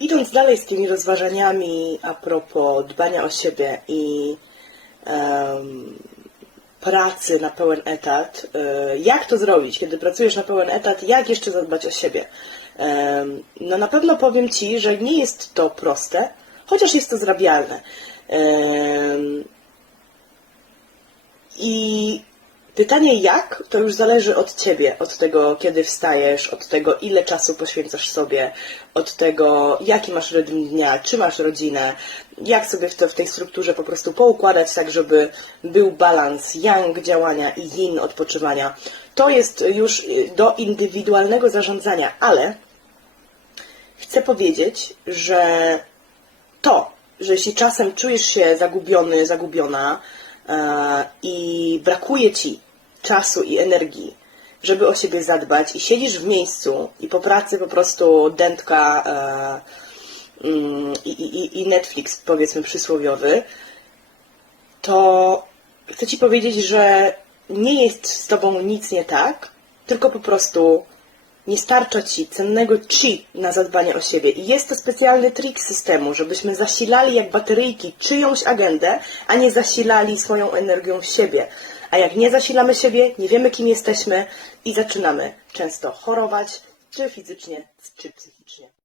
Idąc dalej z tymi rozważaniami a propos dbania o siebie i em, pracy na pełen etat, e, jak to zrobić, kiedy pracujesz na pełen etat, jak jeszcze zadbać o siebie? Em, No na pewno powiem Ci, że nie jest to proste, chociaż jest to zrabialne. Em, I pytanie jak, to już zależy od ciebie, od tego, kiedy wstajesz, od tego, ile czasu poświęcasz sobie, od tego, jaki masz rytm dnia, czy masz rodzinę, jak sobie w, to, w tej strukturze po prostu poukładać tak, żeby był balans yang działania i yin odpoczywania. To jest już y, do indywidualnego zarządzania, ale chcę powiedzieć, że to, że jeśli czasem czujesz się zagubiony, zagubiona e, i brakuje ci czasu i energii, żeby o siebie zadbać. I siedzisz w miejscu i po pracy po prostu dętka e, mm, i, i, i Netflix, powiedzmy przysłowiowy, to chcę ci powiedzieć, że nie jest z tobą nic nie tak, tylko po prostu nie starcza ci cennego chi na zadbanie o siebie. I jest to specjalny trik systemu, żebyśmy zasilali jak bateryjki czyjąś agendę, a nie zasilali swoją energią siebie. A jak nie zasilamy siebie, nie wiemy kim jesteśmy i zaczynamy często chorować, czy fizycznie, czy psychicznie.